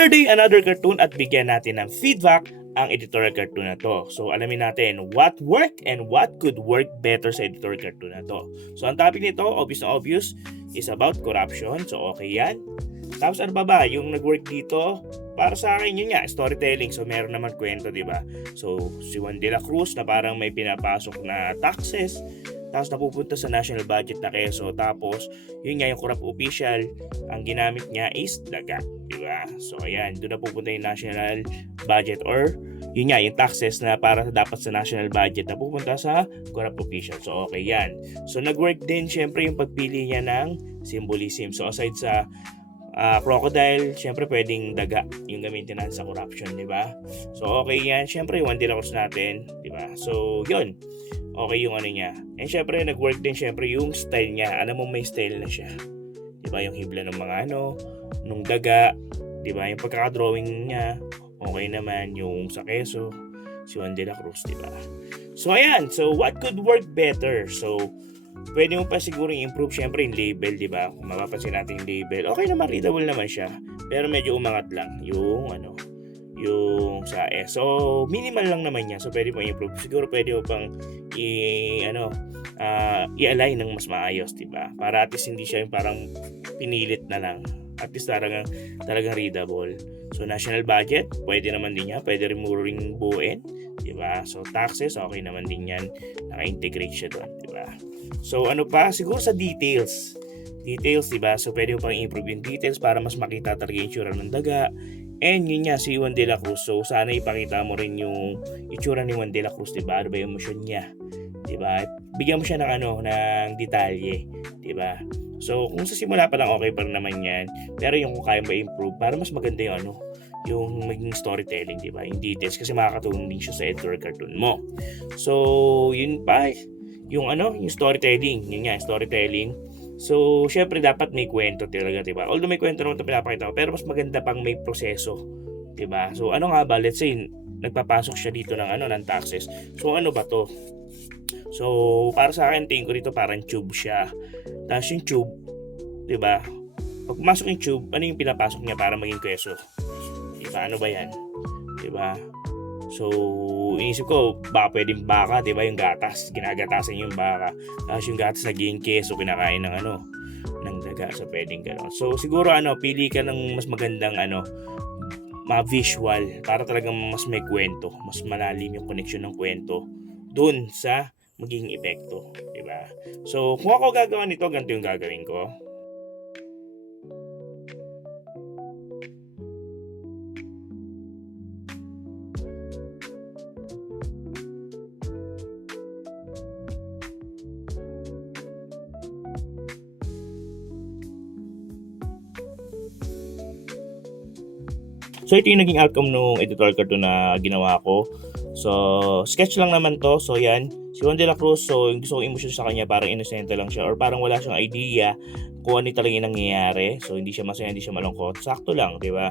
Another cartoon at bigyan natin ng feedback ang editorial cartoon na to. So alamin natin what worked and what could work better sa editorial cartoon na to. So ang topic nito, obvious na obvious, is about corruption. So okay yan. Tapos ano pa ba? Yung nag-work dito, para sa akin yun nga, storytelling. So meron naman kwento, di ba? So si Juan de la Cruz na parang may pinapasok na taxes, tapos napupunta sa national budget na Quezon. Tapos yun nga, yung corrupt official, ang ginamit niya is daga, di ba? So ayan, doon napupunta yung national budget, or yun nga, yung taxes na para dapat sa national budget na pupunta sa corrupt official. So okay yan. So nag-work din syempre yung pagpili niya ng symbolism. So aside sa crocodile, syempre pwedeng daga yung gamitin natin sa corruption, di ba? So okay yan. Syempre yung Juan de la Cruz natin, di ba? So yun, okay yung ano niya. And syempre nag-work din syempre yung style niya. Alam mo, may style na siya, di ba? Yung hibla ng mga nung daga, di ba? Yung pagkaka-drawing niya, okay naman. Yung sa keso, si Juan de la Cruz, di ba? So ayan, so what could work better? So pwede mo pa siguro improve syempre yung label, di ba? Kung mapapansin natin yung label, okay naman, readable naman siya. Pero medyo umangat lang yung yung sa S. So minimal lang naman niya. So pwede mo improve. Siguro pwede mo pang i-align ng mas maayos, di ba? Para at least hindi siya yung parang pinilit na lang. At least talagang readable. So national budget, pwede naman din niya. Pwede rin mo ring buuin, di ba? So taxes, okay naman din yan. Naka-integrate siya doon, di ba? So ano pa? Siguro sa details, di ba? So pwede mo pang improve yung details para mas makita talaga yung itsura ng daga. And yun nga, si Juan de la Cruz. So sana ipakita mo rin yung itsura ni Juan de la Cruz, di ba? Ano ba yung emosyon niya, di ba? Bigyan mo siya ng ng detalye, di ba? So kung sa simula pa lang, okay pa rin naman yan. Pero yung kung kaya mo improve para mas maganda yung yung maging storytelling, di ba? Yung details, kasi makakatulong din siya sa editorial cartoon mo. So yun pa, yung yung storytelling, yun nga, storytelling. So syempre dapat may kwento talaga, di ba? Although may kwento naman 'to pinapakita ko, pero mas maganda pang may proseso, di ba? So ano nga ba, let's say nagpapasok siya dito ng taxes. So ano ba 'to? So para sa akin, tingin ko dito parang tube siya. Tapos yung tube, di ba? Pag pumasok yung tube, ano yung pinapasok niya para maging keso? Di ba? Ano ba 'yan? Di ba? So, inisip ko, baka pwedeng baka, di ba, yung gatas, ginagatasan yung baka. Tapos yung gatas naging keso, kinakain ng ng daga. So, pwedeng gano'n. So, siguro, pili ka ng mas magandang, ma-visual, para talagang mas may kwento, mas malalim yung connection ng kwento dun sa magiging epekto, di ba? So, kung ako gagawa nito, ganito yung gagawin ko. So ito yung naging outcome nung editorial cartoon na ginawa ko. So sketch lang naman to. So yan, si Juan de la Cruz, so yung gusto kong emotion sa kanya, parang inosente lang siya, or parang wala siyang idea kung ano talaga yung nangyayari. So hindi siya masaya, hindi siya malungkot. Sakto lang, di ba?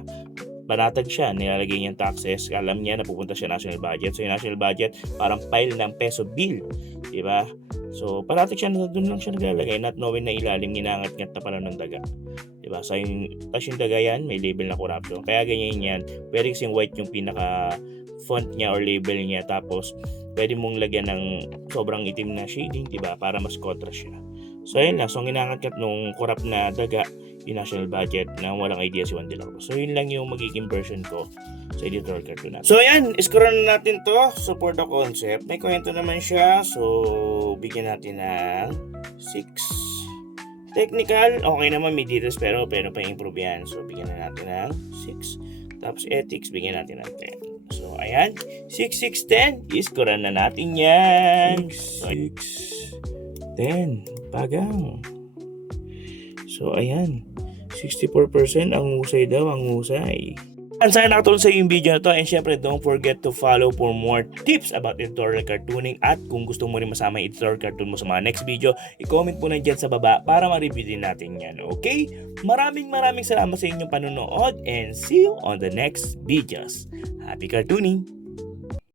Banatag siya, nilalagay niya yung taxes, alam niya na pupunta siya national budget. So yung national budget, parang pile ng peso bill, di ba? So parating siya, doon lang siya naglalagay, not knowing na ilalim, ginangat-ngat na pala ng daga. Diba? So yung daga yan, may label na corruption. Kaya ganyan yan. Pwede kasing white yung pinaka font niya or label niya. Tapos pwede mong lagyan ng sobrang itim na shading, diba? Para mas contrast siya. So ayun lang. So ginangat-ngat nung corrupt na daga yung national budget na walang idea si Juan de la Cruz. So yun lang yung magiging version ko sa editorial cartoon natin. So ayan, iskura na natin to. So for the concept, may kwento naman siya. So bigyan natin ng 6. Technical, okay naman, may details, pero pa improve yan. So bigyan na natin ng 6. Tapos ethics, bigyan natin ng 10. So ayan, 6, 6, 10. Iskura na natin yan. 6, 10. Pagang. So ayan, 64% ang husay daw, ang husay. And sana nakatulong sa iyo yung video na to, and syempre don't forget to follow for more tips about editorial cartooning, at kung gusto mo rin masama yung editorial cartoon mo sa mga next video, i-comment mo na dyan sa baba para ma-review din natin yan, okay? Maraming salamat sa inyong panonood, and see you on the next videos. Happy cartooning!